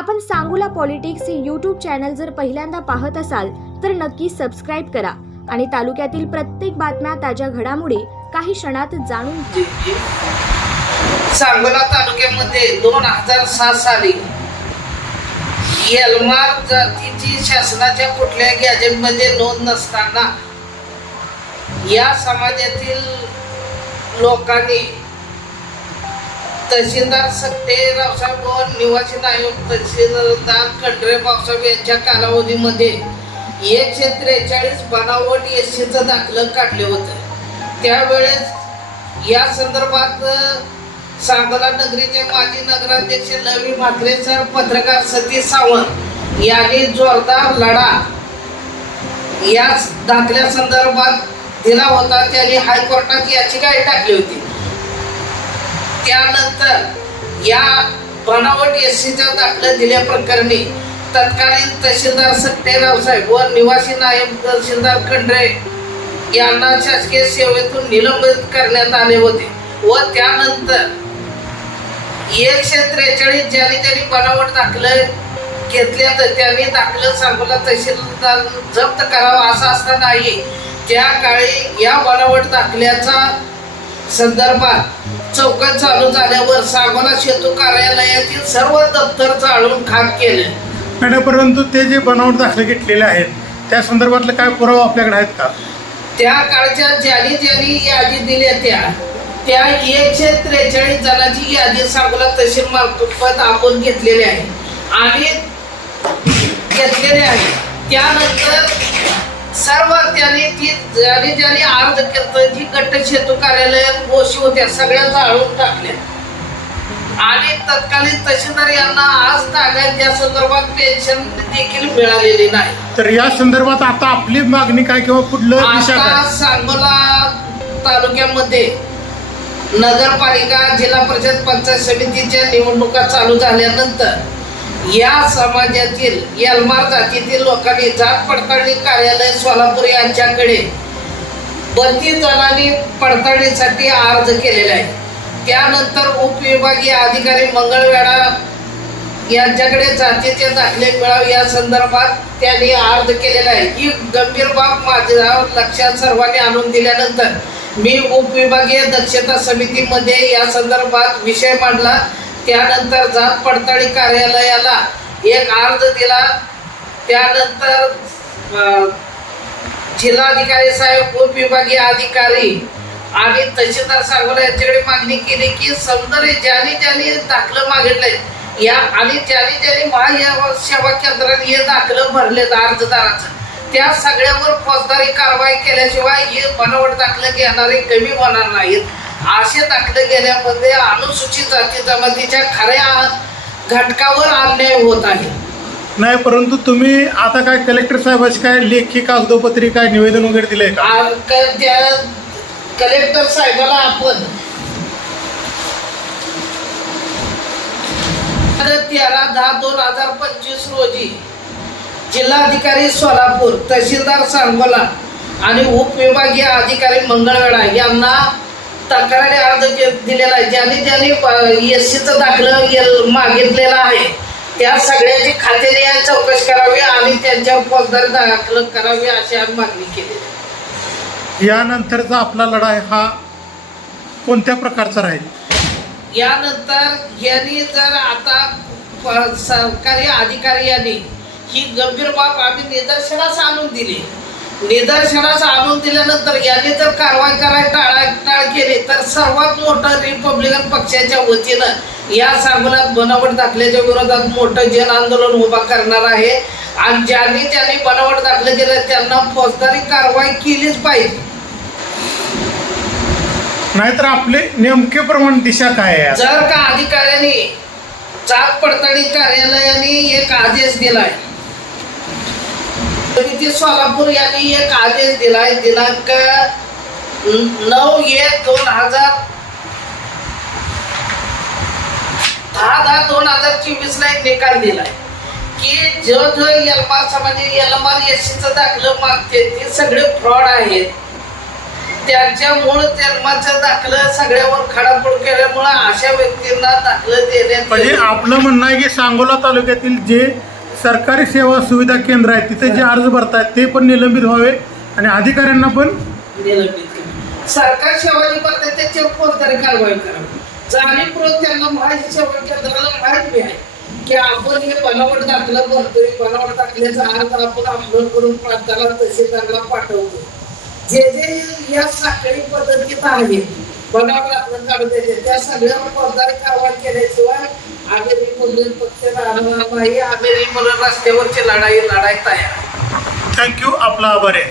आपण सांगूला पॉलिटिक्स हे YouTube channel जर पहिल्यांदा पाहत असाल तर नक्की सबस्क्राईब करा. आणि तालुक्यातील प्रत्येक बातम्या ताज्या घडामोडी काही क्षणात जाणून सांगोला तालुक्यामध्ये दोन हजार सात साली यलमार जातीची शासनाच्या कुठल्या गॅजेटमध्ये नोंद नसताना या समाजातील लोकांनी तहसीलदार सत्ते रावसाहेब व निवासी नायक तहसीलदार खंडरे बावसाहेब यांच्या कालावधीमध्ये एकशे त्रेचाळीस बनावट एस सीचं दाखलं काढले होतं. त्यावेळेस या संदर्भात सांगोला नगरीचे माजी नगराध्यक्ष लवी म्हात्रे सर पत्रकार सतीश सावंत यांनी जोरदार लढा या दाखल्या संदर्भात दिला होता. त्यांनी हायकोर्टात याचिकाही टाकली होती. त्यानंतर या बनावट एस सीचा दाखला दिल्याप्रकरणी तत्कालीन तहसीलदार सत्ते साहेब व निवासी नायब तहसीलदार खंडरे यांना शासकीय सेवेतून निलंबित करण्यात आले होते व त्यानंतर एकशे त्रेचाळीस ज्यांनी त्यांनी बनावट दाखलं तर त्यांनी दाखलं सांगोला तहसीलदार जप्त करावा असं असतानाही त्या काळी या बनावट दाखल्याचा संदर्भात चौकट चालू झाल्यावर सांगोला सेतू कार्यालयातील सर्व दप्तर जाळून खाक केले. मॅडम परंतु ते जे बनावट दाखले घेतलेले आहेत त्या संदर्भातले काय पुरावा आपल्याकडे आहेत का? त्या काळच्या ज्यांनी ज्यांनी यादी दिल्या त्या त्या एकशे त्रेचाळीस जणांची यादी सांगोला तहसील मार्फत आपण घेतलेली आहे. आणि घेतलेले आहे. त्यानंतर सर्व त्यांनी ती ज्यांनी ज्यांनी अर्ज केलं जी गट सेतू कार्यालयात गोष्टी होत्या सगळ्या जाळून टाकल्या. आणि तत्कालीन तहसीलदार यांना आज ताब्यात त्या संदर्भात पेन्शन देखील मिळालेली नाही. तर या संदर्भात आता आपली मागणी काय किंवा पुढलं दिशा आता काय? सांगोला तालुक्यामध्ये नगरपालिका जिल्हा परिषद पंचायत समितीच्या निवडणुका चालू झाल्यानंतर या समाजातील यलमार जातीतील लोकांनी जात पडताळणी कार्यालय सोलापूर यांच्याकडे बत्तीस जणांनी पडताळणीसाठी अर्ज केलेला आहे. त्यानंतर उपविभागीय अधिकारी मंगळवेढा यांच्याकडे जातीचे दाखले मिळावे या संदर्भात त्यांनी अर्ज केलेला आहे. ही गंभीर बाब माझ्या लक्षात सर्वांनी आणून दिल्यानंतर मी उपविभागीय दक्षता समितीमध्ये या संदर्भात विषय मांडला. त्यानंतर जात पडताळी कार्यालयाला एक अर्ज दिला. त्यानंतर जिल्हाधिकारी साहेब उपविभागीय अधिकारी आणि तहसीलदार सांगोला यांच्याकडे मागणी केली की सौंदर्य ज्याने ज्याने दाखलं मागितलंय या आणि ज्याने ज्याने महा सेवा केंद्राने हे दाखलं भरलेत अर्जदाराचं. त्या सगळ्यावर फौजदारी कारवाई केल्याशिवाय हे बनावट दाखलं घेणारे कमी होणार नाहीत. असे दाखले घेण्यामध्ये अनुसूचित जाती जमातीच्या खऱ्या घटकावर अन्याय होत आहे. नाही परंतु तुम्ही आता काय कलेक्टर साहेबाची काय लेखी कागदोपत्री काय निवेदन वगैरे दिलंय का? आ- क- त्या कलेक्टर साहेबाला आपण तेरा दहा दोन हजार पंचवीस रोजी जिल्हाधिकारी सोलापूर तहसीलदार सांगोला आणि उपविभागीय अधिकारी मंगळवेढा यांना तक्रारी अर्ज दिलेला आहे. ज्यांनी ज्यांनी एस सीचं दाखलं येल- मागितलेलं आहे त्या सगळ्याची खातेने चौकशी करावी आणि त्यांच्यावर फौजदारी दाखल करावी अशी आज मागणी केली. यानंतरचा आपला लढाई हा कोणत्या प्रकारचा राहील? यानंतर यांनी जर आता सरकारी अधिकारी यांनी ही गंभीर बाब आम्ही निदर्शनास आणून दिली. निदर्शनास आणून दिल्यानंतर यांनी जर कारवाई करायला टाळा टाळ तर सर्वात मोठं रिपब्लिकन पक्षाच्या वतीनं या सांगोल्यात बनावट दाखल्याच्या विरोधात मोठं जन आंदोलन उभा करणार आहे आणि ज्यांनी ज्यांनी बनावट दाखले केले त्यांना फौजदारी कारवाई केलीच पाहिजे नाहीतर आपले नेमके प्रमाण दिशा काय आहे? जर का अधिकाऱ्यांनी जात पडताळणी कार्यालयाने एक आदेश दिलाय सोलापूर यांनी एक आदेश दिलाय दिनांक नऊ एक दोन हजार दहा दहा दोन हजार चोवीस ला एक निकाल दिलाय की जो जो यलमार समाज यलमार एसीचं दाखलं मागते ते सगळे फ्रॉड आहेत त्यांच्या मूळ जन्माचं दाखलं सगळ्यावर खडापड केल्यामुळं अशा व्यक्तींना दाखलं देण्यात म्हणजे. आपलं म्हणणं आहे की सांगोला तालुक्यातील जे सरकारी सेवा सुविधा केंद्र आहे तिथे जे अर्ज भरतायत ते पण निलंबित व्हावे आणि अधिकाऱ्यांना पण निलंबित. सरकार सेवा करतात त्याच्यावर कोणतरी कारवाई करावी जाणीवपूर्वक त्यांना माहिती सेवा केंद्राला माहीत बी आहे की आपण हे बनावट दाखलं भरतोय बनावट दाखल्याचा अर्थ आपण अपलोड करून प्रांताला तहसीलदारला पाठवतो जे जे या साखळी पद्धतीत आहे बनावट दाखलं काढून देते त्या सगळ्यावर कोणताही कारवाई केल्याशिवाय आम्ही म्हणून पक्ष राहणार नाही आम्ही म्हणून रस्त्यावरची लढाई लढाई तयार. थँक्यू आपला आभार आहे.